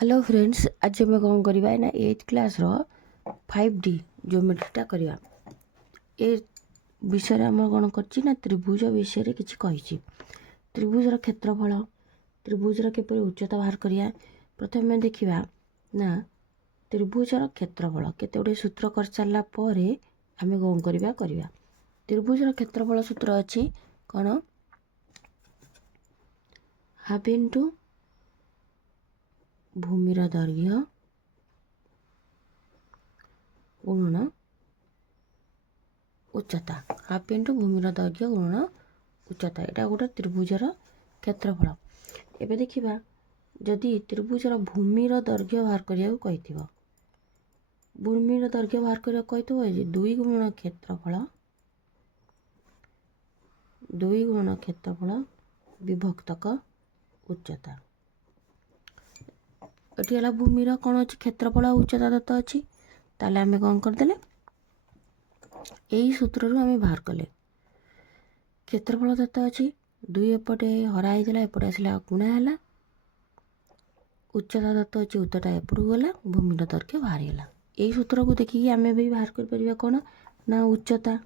Hello friends, आज आम कौन करवा ना 8th क्लास रो 5D ज्योमेट्रीटा करवा। ए विषय आम कौन कर त्रिभुज विषय किसी कही त्रिभुजर क्षेत्रफल त्रिभुजर किपर उच्चता बाहर करवा। प्रथम देखा ना त्रिभुजर क्षेत्रफल केते गुडे सूत्र कर सारा पर आम कौन करवा त्रिभुजर क्षेत्रफल सूत्र अच्छी कौन हाफ इंटू भूमिर दैर्घ्य गुणन उच्चता। हाफ इंटू भूमिर दैर्घ्य गुणन उच्चता यहाँ गोटे त्रिभुजर क्षेत्रफल। एबे देखिबा जदि त्रिभुजर भूमिर दैर्घ्य बाहर करिया कही भूमिर दैर्घ्य बाहर करिया कही 2 गुणन क्षेत्रफल विभक्तक उच्चता। ये है भूमिर कौन अच्छी क्षेत्रफल उच्चता दत्त अच्छी ताले आम कौन करदे यही सूत्र आम बाहर कले क्षेत्रफल दत्त अच्छी 2 एपटे हराई एपटे आसला गुणा है उच्चता दत्त अच्छी उच्चता एपटू गला भूमिर दैर्घ्य बाहरी गला। यही सूत्र को देखिए आम भी बाहर कर कौन ना उच्चता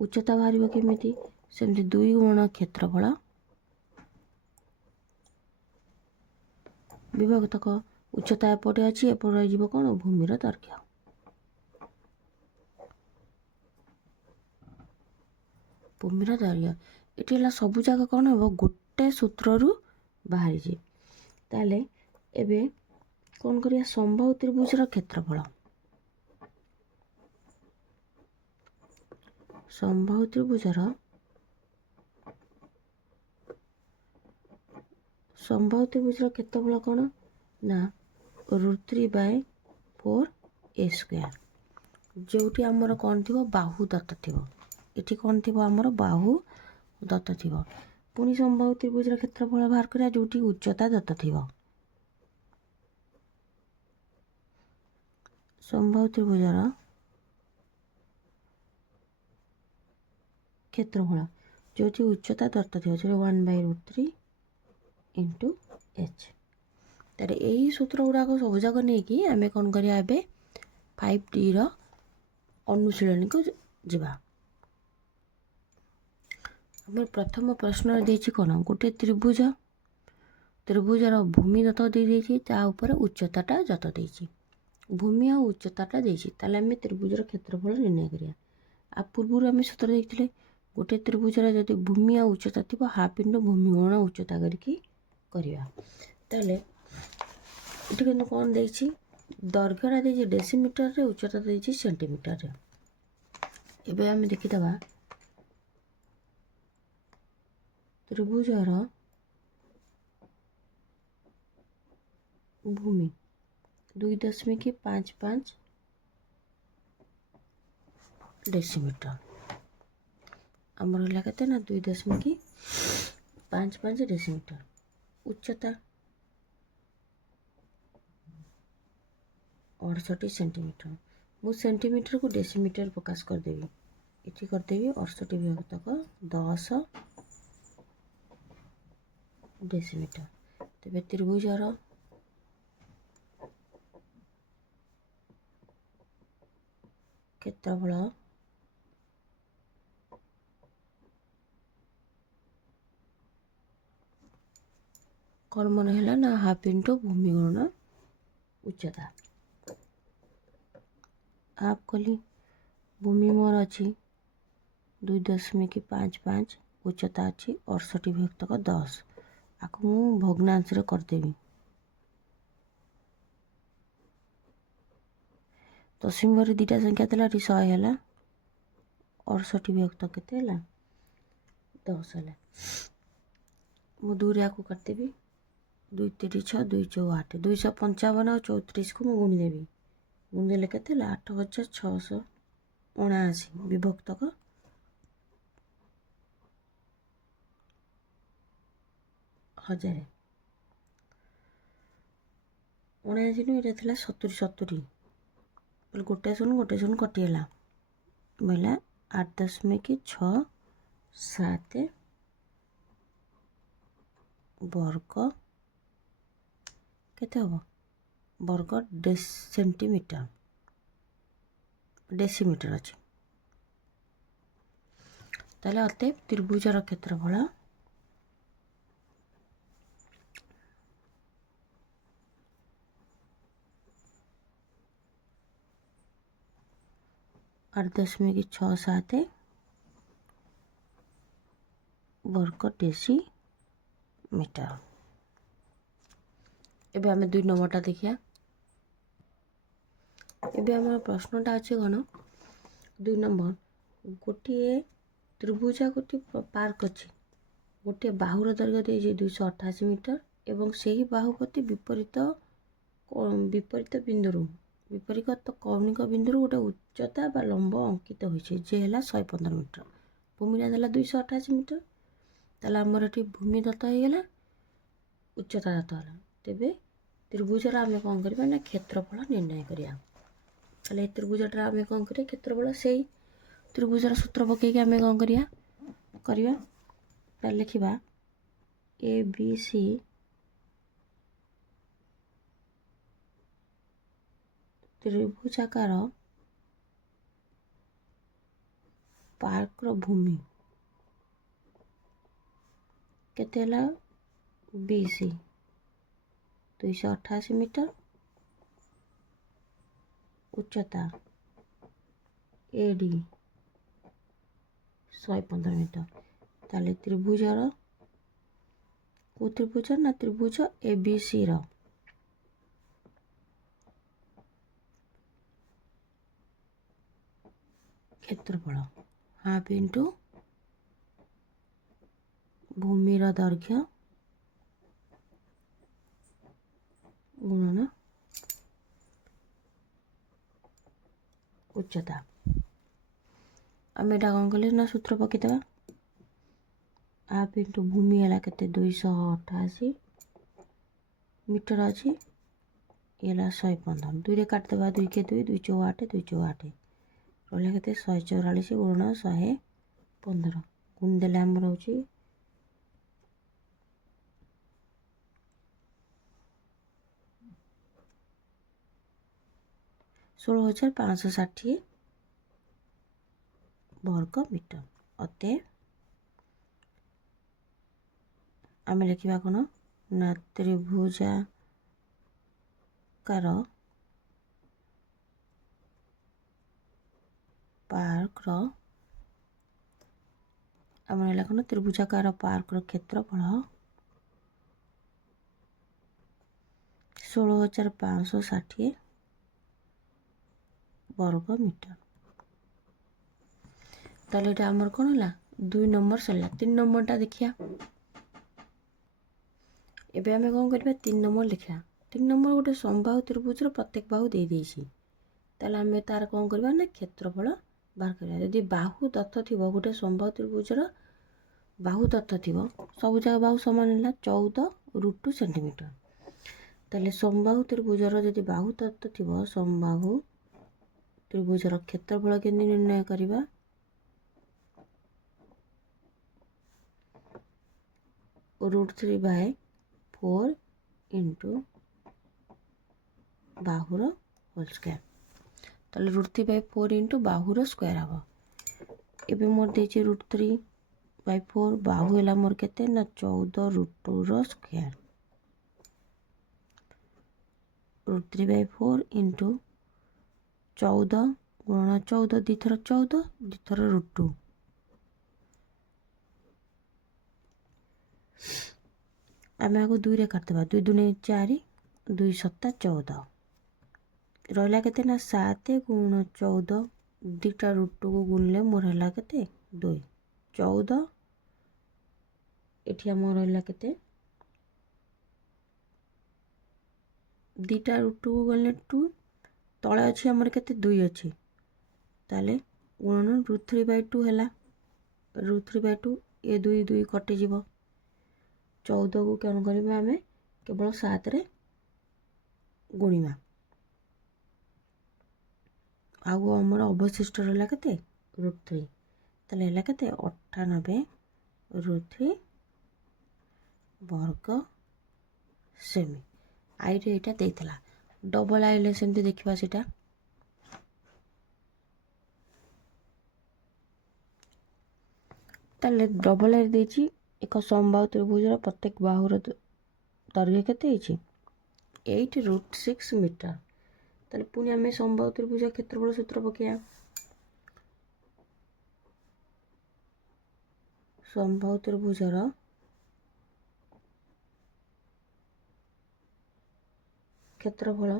बाहर केमी सेमती 2 गुणन क्षेत्रफल विभक्तक उच्चता एपटे अच्छी एपटे रही कौन भूमिर दैर्घ्य। भूमिर दैर्घ्य ये सबू जाक कौन हम गोटे सूत्रु बाहरी ताले एबे कौन करिया समबाहु त्रिभुजर क्षेत्रफल समबाहु त्रिभुजर क्षेत्रफल कौन ना √3/4a² जोटी आमर कौन थी बाहु दत्त थी ये कौन थी आमर बाहु दत्त थी पुणी समबाहु त्रिभुजर क्षेत्रफल बाहर करा जोटी उच्चता दत्त थी समबाहु त्रिभुजर क्षेत्रफल जोटी उच्चता दत्त थी 1/√3 इंटू एच। तारे यही सूत्र गुड़ाक सब जाक नहीं आम कौन करिया 5D अनुशीलनी को जीवा। आम प्रथम प्रश्न देछि कौन गोटे त्रिभुजर भूमि दत्त देछि ताऊपर उच्चताटा दत्त देछि भूमि और उच्चताटा देछि ताले आम त्रिभुजर क्षेत्रफल निर्णय करिया। आ पूर्व आम सूत्र देखिले गोटे त्रिभुजर जदि भूमि और उच्चता थी हाफ इंटू भूमि गुण उच्चता करके करवा। ताले ये किन्तु कौन देछि दैर्घ्यटा देछि डेसीमीटर रे उच्चता देछि सेंटीमीटर रे। एबे आम देखिदबा त्रिभुजर भूमि 2.55 डेसीमीटर आमर है केते ना 2.55 डेसीमीटर उच्चता 68 सेंटीमीटर। मु सेंटीमीटर को डेसीमीटर प्रकाश करदेवी ये करदेवी 68 विभक्तक 10 डेसीमीटर। तेरे त्रिभुजर क्षेत्रफल कौन मन है ना हाफ इंटू भूमि गुण उच्चता। हाफ कली भूमि मोर अच्छी 2.55 उच्चता अच्छी 68 विभक्तक 10 आपको मु भग्नांश करदेवी दशमिक दुटा संख्या था 100 है 68 विभक्त के 10 है मु दूर या करदेवी 2 3 6 2 4 8 255 और 34 को मुझे गुणीदेवी गुणीदेले के 8679 विभक्तक 1000 79 ये 70 गोटे शून कटिगला बोला 8.67 वर्ग केते हम वर्ग सेंटीमीटर डेसीमीटर अच्छे ताले अतएव त्रिभुजर क्षेत्रफल आठ दशमिक 6 वर्ग डेसीमीटर। एबे आमे 2 नंबरटा देखिया। एबे हमर प्रश्नटा अछि कौन 2 नंबर गोटे त्रिभुजा गोटे पार्क अछि गोटे बाहुर दैर्घ्य देइजे 288 मीटर एवं ସେହି बाहु प्रति विपरीत बिंदुरु विपरीत कौणिक बिंदुरु गोटे उच्चता बा लंब अंकित होइछे जे हला 115 मीटर भूमिटा देला 288 मीटर ताला हमर एठी भूमि दत्त हो गेला उच्चता दत्त होला तेबे त्रिभुजर आमे कोन करबा ना क्षेत्रफल निर्णय करिया ताले त्रिभुजटा आमे कोन करिया क्षेत्रफल सेही त्रिभुजर सूत्र पकई के आमे कोन करिया ताले लिखिबा ए बी सी त्रिभुजाकार पार्क भूमि केते हला बीसी 288 मीटर उच्चता एडी 115 मीटर ताले त्रिभुजर को त्रिभुज ना त्रिभुज एबीसी रो क्षेत्रफल हाफ इंटू भूमिर दैर्घ्य गुणन उच्चता आम एटा कौन कले ना सूत्र पकईदेवा हाफ इंटू भूमि है केते 288 मीटर अच्छी ये 115 2 रे काटदेवा 2 के 2 2 चौ 8 2 चौ 8 रहा केते 144 गुणन 115 गुण देले आम रोची 16,560 वर्ग मीटर अतएव आम लिखा कौन ना त्रिभुजाकार पार्क आम कौन त्रिभुजाकार पार्क क्षेत्रफल 16,560 वर्ग मीटर ताले एटा हमर कोन होला 2 नंबर सरला 3 नंबरटा देखिया एबे हमें कोन करबा 3 नंबर लिखा 3 नंबर गोटे समबाहु त्रिभुजर प्रत्येक बाहु दे देइछि ताले हमें तार कोन करबा ना क्षेत्रफल बाहर करबा यदि बाहु दत्त थिबो गोटे समबाहु त्रिभुजर बाहु दत्त थिबो सब जगह बाहु समान होला 14 √2 सेंटीमीटर ताले समबाहु त्रिभुजर यदि बाहु दत्त थिबो समबाहु त्रिभुजर क्षेत्रफल केंद्र निर्णय करिबा √3/4 इंटू बाहुर होल स्क्वायर ताले √3/4 इंटू बाहुर स्क्वायर हबो एबे मोर देछि √3/4 बाहु होला मोर केते ना 14 √2 रो स्क्वायर √3/4 इंटू 14 गुणन 14 दी थर 14 दी थर √2 आम आगे 2 रे काटदेवा 2 दूने 4 2 7 14 रहा केते ना 7 गुण 14 दीटा √2 को गुणले मोर हला केते 2 14 एठी हमर हला केते दीटा √2 को गुणले 2 तळे अछि हमर केते 2 अछि ताले गुणन √3/2 हला √3/2 ए 2 2 कटि जीवो 14 को क्या करिबा हमें केवल 7 रे गुणिबा आगो हमर अवशिष्ट रहला केते √3 ताले हला केते 98 √3 वर्ग सेमी ଆଇରେ ଏଇଟା ଦେଇଥିଲା। ଡବଲ୍ ଆଇ ହେଲେ ସେମିତି ଦେଖିବା ସେଇଟା। ତାହେଲେ ଡବଲ୍ ଆଇ ଦେଇଛି ଏକ ସମବାହୁ ତ୍ରିଭୁଜର ପ୍ରତ୍ୟେକ ବାହୁର ଦୈର୍ଘ୍ୟ କେତେ ହେଇଛି 8√6 ମିଟର। ତାହେଲେ ପୁଣି ଆମେ ସମବାହୁ ତ୍ରିଭୁଜ କ୍ଷେତ୍ରଫଳ ସୂତ୍ର ପକେଇବା। ସମବାହୁ ତ୍ରିଭୁଜର କ୍ଷେତ୍ରଫଳ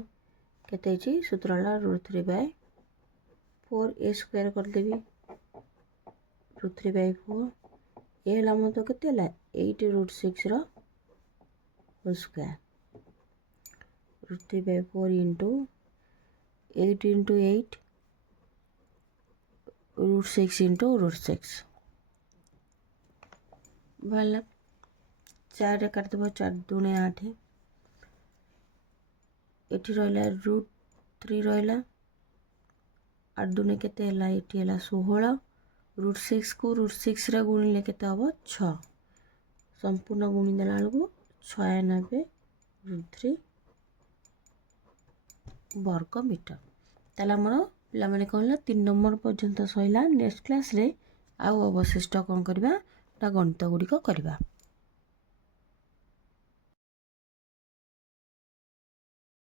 କେତେ ହେଇଛି ସୂତ୍ର ହେଲା √3/4 a ସ୍କୋୟାର କରିଦେବି। √3/4 ଏ ହେଲା ଆମର କେତେ ହେଲା 8√6 whole square. √3/4 into 8 into 8 √6 into √6 ବାହାରିଲା। 4ରେ କାଟିଦେବ 4 ଦୁଣେ 8। ଏଠି ରହିଲା √3 ରହିଲା 8 ଦୁଣେ କେତେ ହେଲା ଏଠି ହେଲା 16। √6କୁ √6ରେ ଗୁଣିଲେ କେତେ ହେବ 6। ସମ୍ପୂର୍ଣ୍ଣ ଗୁଣି ଦେଲା ବେଳକୁ 96√3 ବର୍ଗ ମିଟର। ତାହେଲେ ଆମର ପିଲାମାନେ କ'ଣ ହେଲା 3 ନମ୍ବର ପର୍ଯ୍ୟନ୍ତ ସରିଲା। ନେକ୍ସଟ କ୍ଲାସ୍ରେ ଆଉ ଅବଶିଷ୍ଟ କ'ଣ କରିବା ନା ଗଣିତ ଗୁଡ଼ିକ କରିବା।